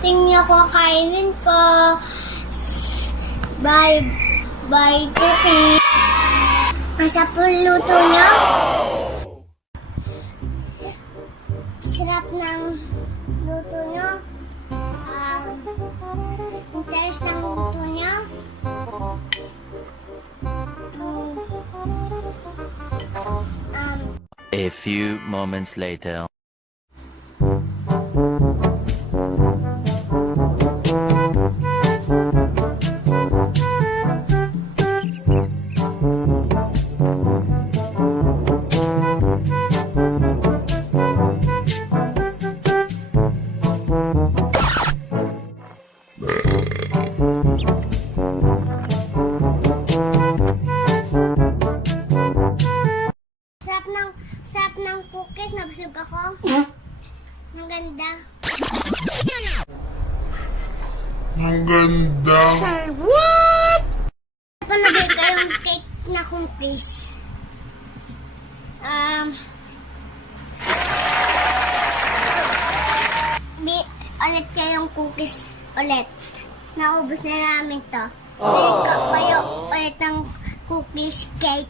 Tingnan ko, kainin ko. Bye, bye, cookie. Masarap po luto niyo? Sarap ng luto niyo. Interes ng luto niyo. A few moments later. Sarap ng cookies. Nabusog ako. Ang ganda. Ang ganda. Sir, what? Panagay kayong cake na cookies. Ulit kayong cookies ulit. Naubos na namin to. Kayo ulit ng cookies cake.